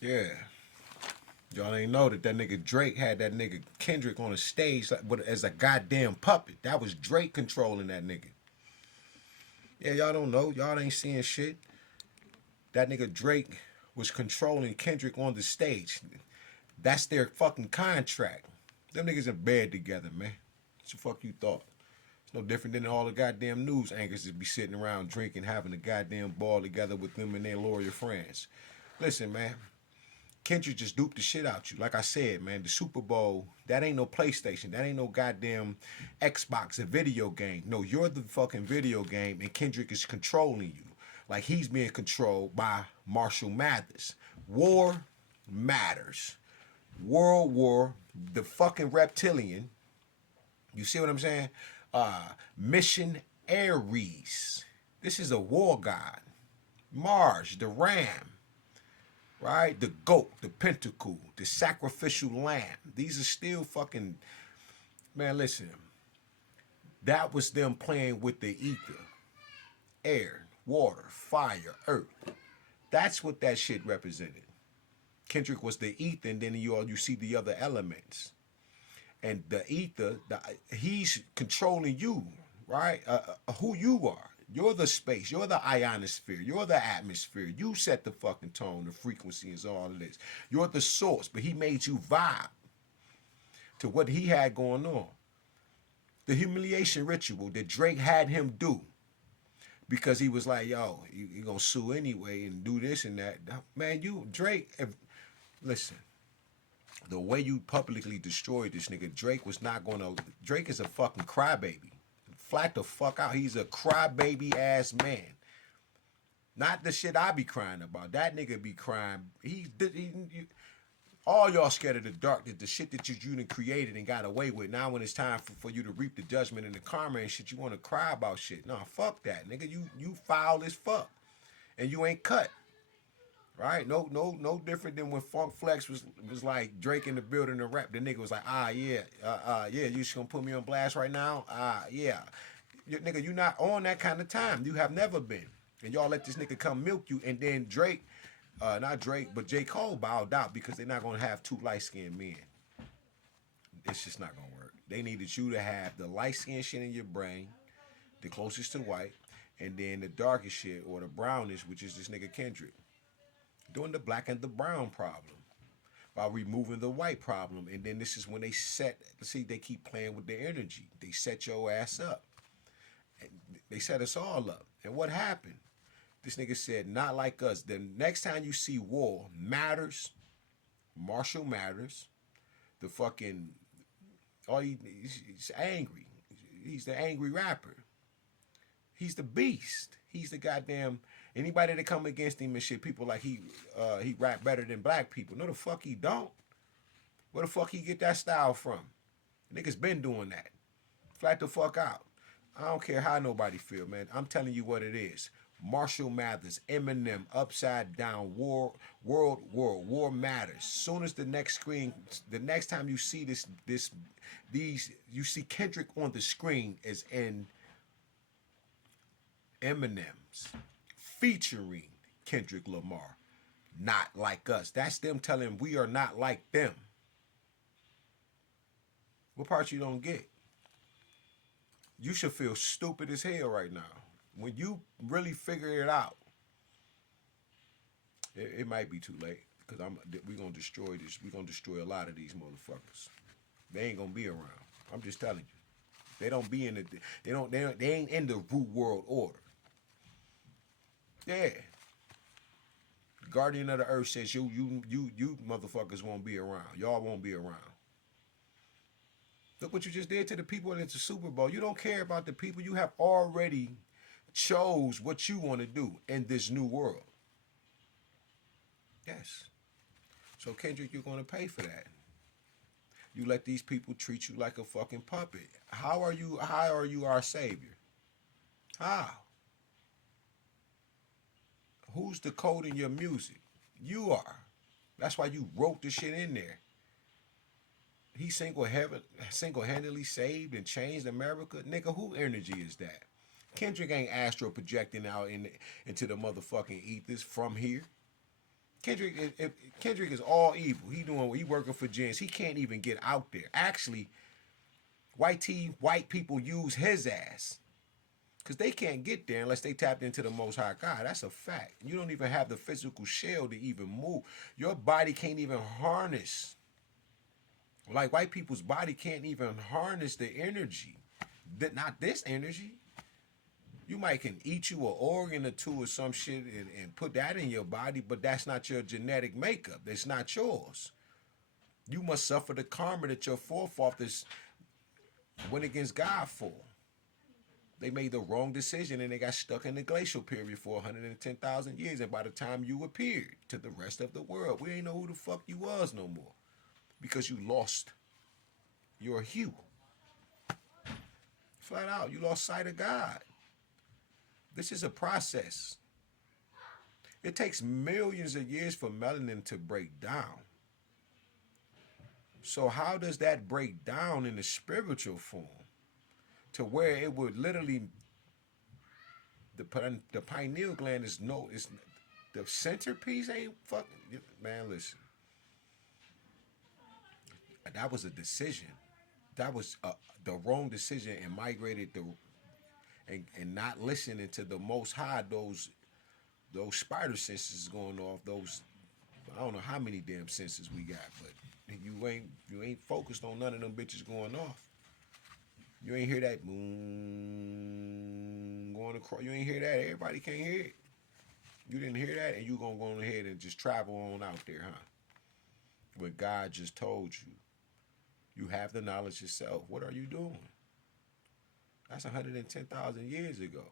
Yeah. Y'all ain't know that nigga Drake had that nigga Kendrick on the stage as a goddamn puppet. That was Drake controlling that nigga. Yeah, y'all don't know. Y'all ain't seeing shit. That nigga Drake was controlling Kendrick on the stage. That's their fucking contract. Them niggas in bed together, man. What the fuck you thought? It's no different than all the goddamn news anchors that be sitting around drinking, having a goddamn ball together with them and their lawyer friends. Listen, man. Kendrick just duped the shit out you. Like I said, man, the Super Bowl, that ain't no PlayStation. That ain't no goddamn Xbox, a video game. No, you're the fucking video game, and Kendrick is controlling you. Like he's being controlled by Marshall Mathers. War matters. World War, the fucking reptilian. You see what I'm saying? Mission Ares. This is a war god. Mars, the ram, right? The goat, the pentacle, the sacrificial lamb. These are still fucking, man, listen. That was them playing with the ether, air, water, fire, earth. That's what that shit represented. Kendrick was the ether, and then you see the other elements. And the ether, he's controlling you, right? Who you are. You're the space. You're the ionosphere. You're the atmosphere. You set the fucking tone, the frequency, and all of this. You're the source, but he made you vibe to what he had going on. The humiliation ritual that Drake had him do because he was like, yo, you gonna sue anyway and do this and that. Man, Drake, listen, the way you publicly destroyed this nigga, Drake was not gonna. Drake is a fucking crybaby. Flat the fuck out. He's a crybaby ass man. Not the shit I be crying about. That nigga be crying. All y'all scared of the dark, the shit that you done created and got away with. Now when it's time for you to reap the judgment and the karma and shit, you want to cry about shit. Nah, fuck that, nigga. You foul as fuck, and you ain't cut. Right? No different than when Funk Flex was like Drake in the building and rap. The nigga was like, yeah, you just gonna put me on blast right now? Yeah. Nigga, you not on that kind of time. You have never been. And y'all let this nigga come milk you, and then Drake, not Drake, but J. Cole bowed out because they're not gonna have two light-skinned men. It's just not gonna work. They needed you to have the light-skinned shit in your brain, the closest to white, and then the darkest shit or the brownish, which is this nigga Kendrick doing the black and the brown problem by removing the white problem. And then this is when they keep playing with their energy. They set your ass up. And they set us all up. And what happened? This nigga said, not like us. The next time you see war, Matters, Marshall Matters, the fucking, he's angry. He's the angry rapper. He's the beast. He's the goddamn anybody that come against him and shit. People like he rap better than black people. No, the fuck he don't. Where the fuck he get that style from? Niggas been doing that. Flat the fuck out. I don't care how nobody feel, man. I'm telling you what it is. Marshall Mathers, Eminem, Upside Down, War Matters. Soon as the next time you see you see Kendrick on the screen is in Eminem's featuring Kendrick Lamar. Not like us. That's them telling we are not like them. What part you don't get? You should feel stupid as hell right now. When you really figure it out, it might be too late because we're gonna destroy this. We're gonna destroy a lot of these motherfuckers. They ain't gonna be around. I'm just telling you. They don't be in the. They ain't in the root world order. Yeah. Guardian of the Earth says you motherfuckers won't be around. Y'all won't be around. Look what you just did to the people at the Super Bowl. You don't care about the people. You have already chose what you want to do in this new world. Yes. So Kendrick, you're going to pay for that. You let these people treat you like a fucking puppet. How are you our savior? How? Who's decoding your music? You are. That's why you wrote the shit in there. He single-handedly saved and changed America. Nigga, who energy is that? Kendrick ain't astro projecting out into the motherfucking ethers from here. Kendrick is all evil. He working for gents. He can't even get out there. Actually, white people use his ass. Because they can't get there unless they tapped into the Most High God. That's a fact. You don't even have the physical shell to even move. Your body can't even harness. Like white people's body can't even harness the energy. Not this energy. You might can eat you an organ or two or some shit and put that in your body, but that's not your genetic makeup. That's not yours. You must suffer the karma that your forefathers went against God for. They made the wrong decision and they got stuck in the glacial period for 110,000 years. And by the time you appeared to the rest of the world, we ain't know who the fuck you was no more. Because you lost your hue. Flat out, you lost sight of God. This is a process. It takes millions of years for melanin to break down. So how does that break down in the spiritual form? To where it would literally, the pineal gland is the centerpiece ain't fucking, man, listen. That was a decision. That was the wrong decision and migrated and not listening to the Most High, those spider senses going off, those, I don't know how many damn senses we got, but you ain't focused on none of them bitches going off. You ain't hear that boom going across. You ain't hear that. Everybody can't hear it. You didn't hear that, and you gonna go ahead and just travel on out there, huh? What God just told you. You have the knowledge yourself. What are you doing? That's 110,000 years ago.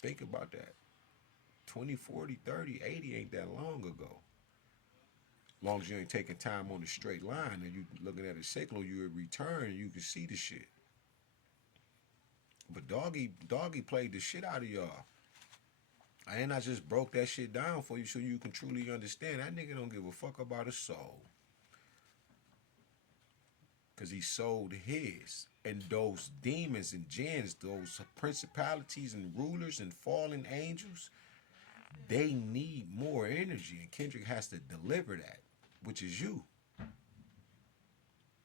Think about that. 20, 40, 30, 80 ain't that long ago. Long as you ain't taking time on the straight line and you looking at a signal, you return, you can see the shit. But doggy played the shit out of y'all. And I just broke that shit down for you so you can truly understand. That nigga don't give a fuck about his soul. Because he sold his. And those demons and jinns, those principalities and rulers and fallen angels, they need more energy. And Kendrick has to deliver that, which is you.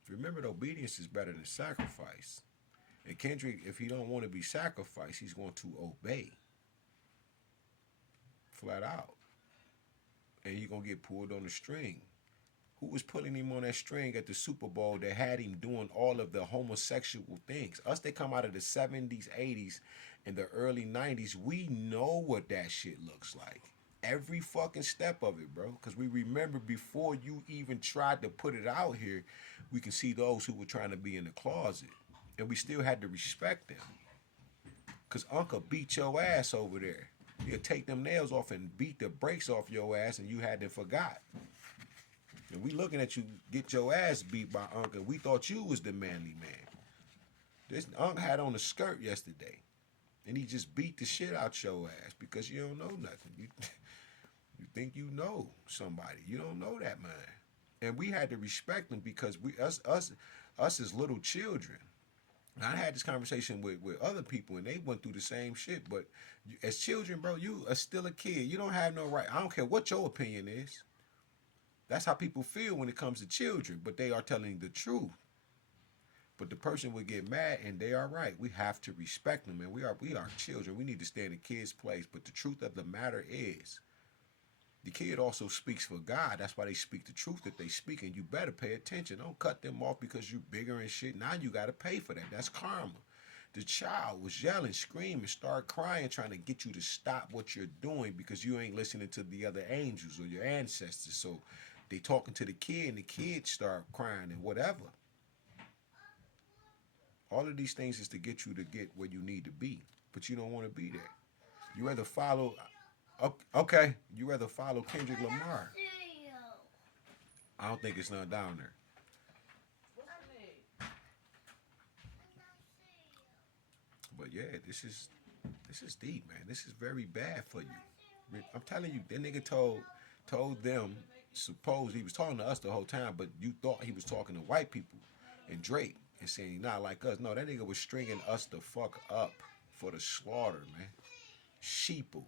Remember, the obedience is better than sacrifice. And Kendrick, if he don't want to be sacrificed, he's going to obey. Flat out. And he's going to get pulled on the string. Who was pulling him on that string at the Super Bowl that had him doing all of the homosexual things? Us that come out of the 70s, 80s, and the early 90s, we know what that shit looks like. Every fucking step of it, bro. Because we remember before you even tried to put it out here, we can see those who were trying to be in the closet. And we still had to respect them. Because Uncle beat your ass over there. He'll take them nails off and beat the brakes off your ass and you hadn't forgot. And we looking at you get your ass beat by Uncle. We thought you was the manly man. This Unc had on a skirt yesterday. And he just beat the shit out your ass because you don't know nothing. You think you know somebody. You don't know that man. And we had to respect him because us as little children. I had this conversation with other people and they went through the same shit. But as children, bro, you are still a kid. You don't have no right. I don't care what your opinion is. That's how people feel when it comes to children, but they are telling the truth. But the person would get mad, and they are right. We have to respect them, and we are children. We need to stay in the kid's place. But the truth of the matter is, the kid also speaks for God. That's why they speak the truth that they speak, and you better pay attention. Don't cut them off because you're bigger and shit. Now you got to pay for that. That's karma. The child was yelling, screaming, start crying, trying to get you to stop what you're doing because you ain't listening to the other angels or your ancestors. So they talking to the kid, and the kid start crying and whatever. All of these things is to get you to get where you need to be, but you don't want to be there. You rather follow, okay, you rather follow Kendrick Lamar. I don't think it's none down there. But yeah, this is deep, man. This is very bad for you. I'm telling you, that nigga told them, suppose he was talking to us the whole time, but you thought he was talking to white people and Drake and saying not like us. No, that nigga was stringing us the fuck up for the slaughter, man. Sheeple.